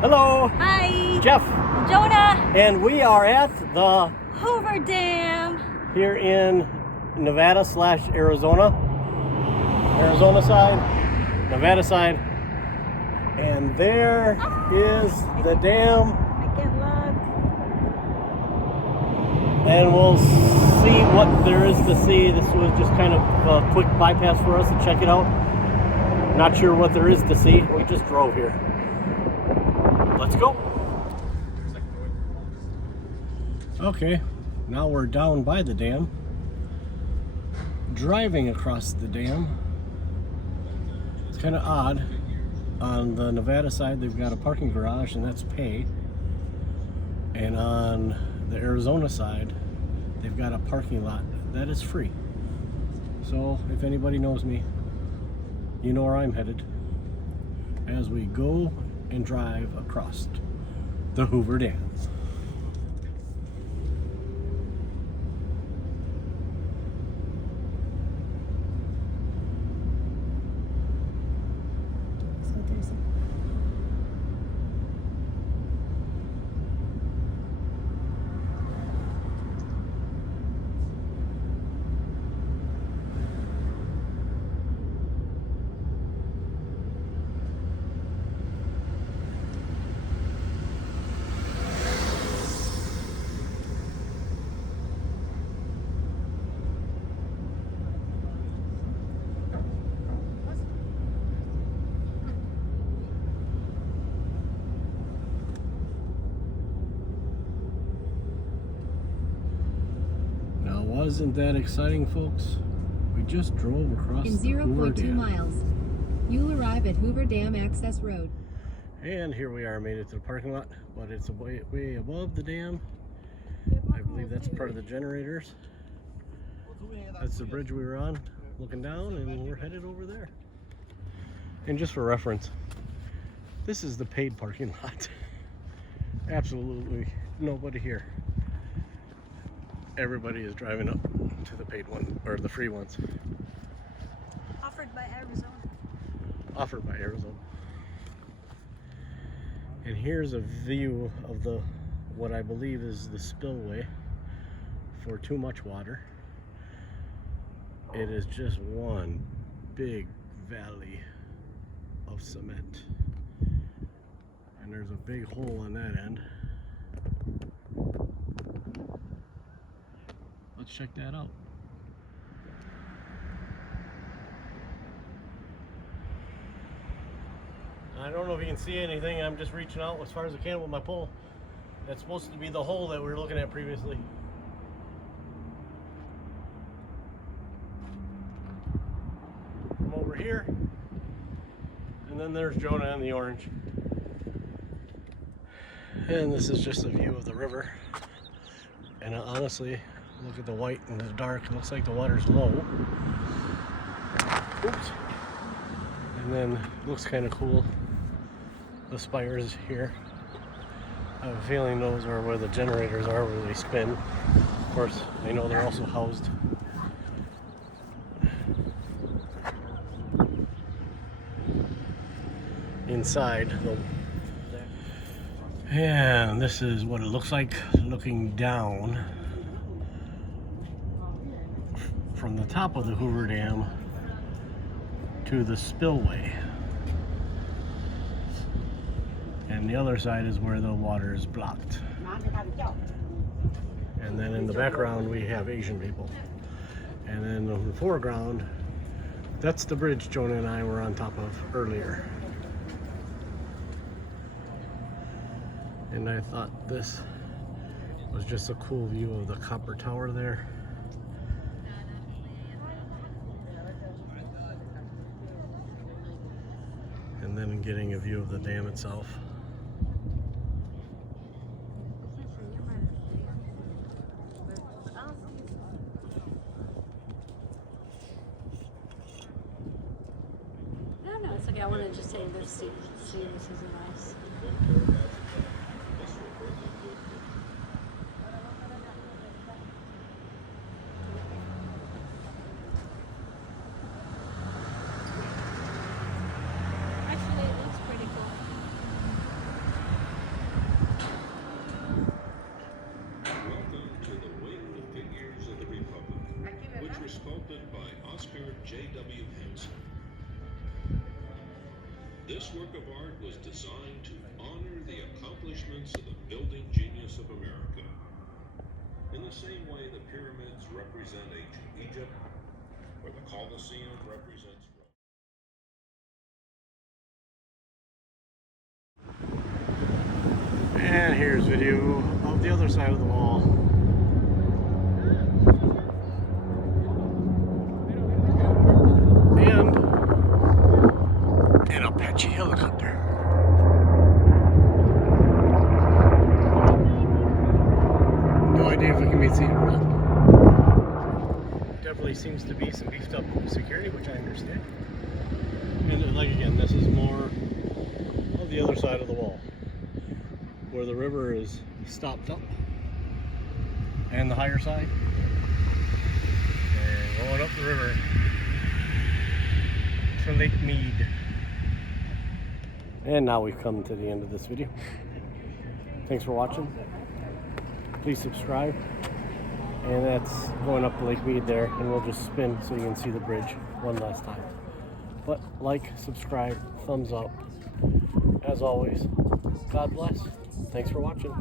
Hello. Hi. Jeff. Jonah. And we are at the Hoover Dam. here in Nevada / Arizona. Arizona side, Nevada side. And there is the dam. I get lost. And we'll see what there is to see. This was just kind of a quick bypass for us to check it out. Not sure what there is to see. We just drove here. Let's go. Okay, now we're down by the dam. Driving across the dam. It's kind of odd. On the Nevada side, they've got a parking garage, and that's pay. And on the Arizona side, they've got a parking lot that is free. So if anybody knows me, you know where I'm headed as we go and drive across the Hoover Dam. Wasn't that exciting, folks? We just drove across in the Hoover 0.2 Dam. miles. You'll arrive at Hoover Dam Access Road. And here we are, made it to the parking lot, but it's way above the dam. I believe that's part of the generators. That's the bridge we were on, looking down, and we're headed over there. And just for reference, this is the paid parking lot. Absolutely nobody here. Everybody is driving up to the paid one, or the free ones. Offered by Arizona. Offered by Arizona. And here's a view of what I believe is the spillway for too much water. It is just one big valley of cement. And there's a big hole on that end. Let's check that out. I don't know if you can see anything. I'm just reaching out as far as I can with my pole. That's supposed to be the hole that we were looking at previously. From over here. And then there's Jonah and the orange. And this is just a view of the river. And honestly, look at the white and the dark. It looks like the water's low. Oops. And then looks kind of cool. The spires here. I have a feeling those are where the generators are, where they spin. Of course, I know they're also housed inside. And this is what it looks like looking down from the top of the Hoover Dam to the spillway. And the other side is where the water is blocked. And then in the background we have Asian people. And then in the foreground, that's the bridge Jonah and I were on top of earlier. And I thought this was just a cool view of the copper tower there. And then getting a view of the dam itself. No, it's okay. I want to just say this. See, this is nice. J.W. Henson. This work of art was designed to honor the accomplishments of the building genius of America. In the same way the pyramids represent ancient Egypt, or the Colosseum represents Rome. And here's video of the other side of the wall. And an Apache helicopter. No idea if we can be seen or not. Definitely seems to be some beefed up security, which I understand. And like again, this is more of the other side of the wall, where the river is stopped up, and the higher side, and going up the river to Lake Mead. And now we've come to the end of this video. Thanks for watching. Please subscribe. And that's going up to Lake Mead there, and we'll just spin so you can see the bridge one last time. But like, subscribe, thumbs up. As always, God bless. Thanks for watching.